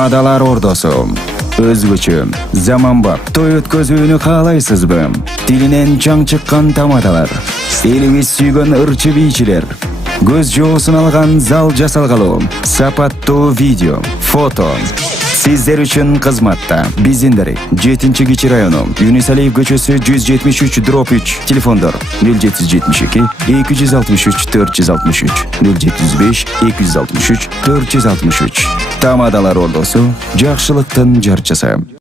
Tamadalar ordosu. Özgөчө, zamanbap, toy өткөзүүнү каалайсызбы? Тилинен чаң чыккан тамадалар. Элибиз сүйгөн ырчы бийчилер. Көз жоосун алган зал жасалгалуу. Сапаттуу видео, фото. Сиздер үчүн кызматта. Биздин дарек 7-Кичи району, Юнусалиев көчөсү 173/3, телефондор 0772 263 463, 075 263 463. Тамадалар ордосу, жакшылыктын жарчысы.